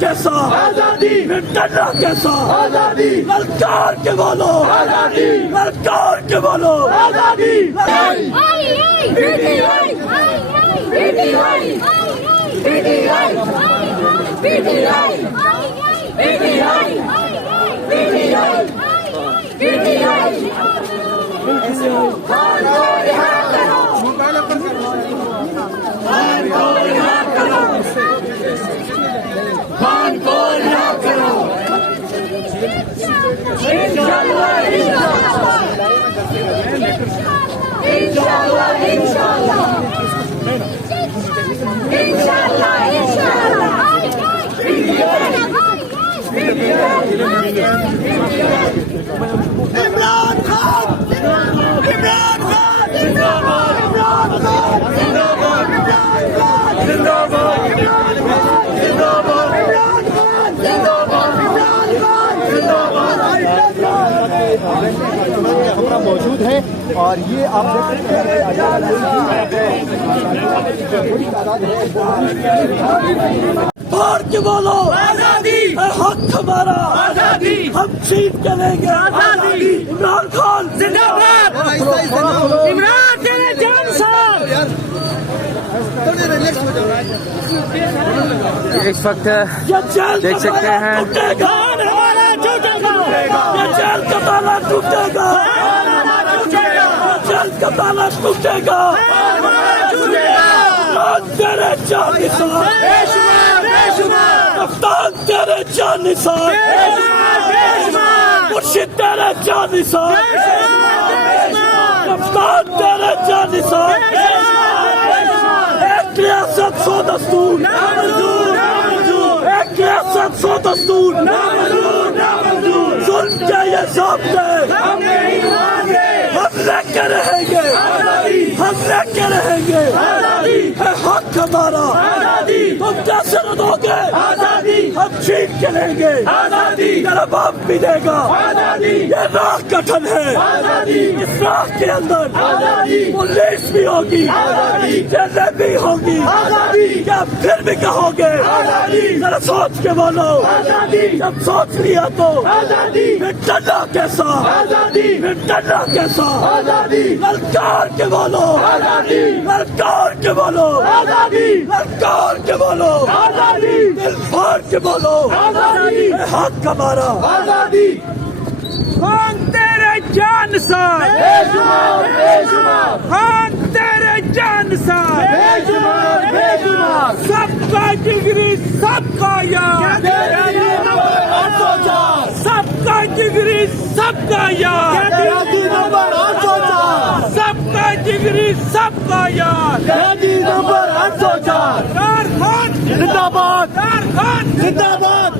कैसा आजादी, फिर डरना कैसा आजादी, ललकार के बोलो आजादी, ललकार के बोलो आजादी। इमरान खान, इमरान खान जिंदाबाद, इमरान खान जिंदाबाद, इमरान खान जिंदाबाद, इमरान खान जिंदाबाद, इमरान खान जिंदाबाद, इमरान खान जिंदाबाद। हमारा मौजूद है और ये आप देख सकते हैं बड़ी तादाद है। और के बोलो आजादी, हक हमारा आजादी, हम जीत के लेंगे आजादी। इमरान खान जिंदाबाद, इमरान तेरे जान साहब। इस वक्त देख सकते हैं हमारा टूटेगा, ये जेल का ताला टूटेगा, जेल का ताला टूटेगा, तेरे जान निसार, कप्तान तेरे जान निसार, मुर्शिद तेरे जान निसार, कप्तान तेरे जान निसार। एक रियासत सौ दस्तूर, एक रियासत सौ दस्तूर, जुल्म के ये ज़ाब्ते हम लेके रहेंगे, हम लेके रहेंगे। है हक हमारा आजादी, तुम कैसे रोकोगे आजादी, हम छीन के लेंगे आजादी, तेरा बाप भी देगा आजादी। ये राह गठन है आजादी, इस राह के अंदर आजादी, पुलिस भी होगी आजादी, जेलें भी होगी आजादी। क्या फिर भी कहोगे आजादी, जरा सोच के बोलो आजादी, जब सोच लिया तो आजादी, फिर डरना कैसा आजादी, फिर डरना कैसा आजादी, ललकार के बोलो आजादी, ललकार के बोलो आजादी, ललकार के बोलो आजादी, दिल फाड़ के बोलो आजादी, हक हमारा आजादी। खान तेरे जान साथ, खान तेरे जान साथ, सबका जिगरी सबका याद, सबका जिगरी सबका याद, सबका जिगरी सबका याद। नंबर 804 खान जिंदाबाद, खान जिंदाबाद।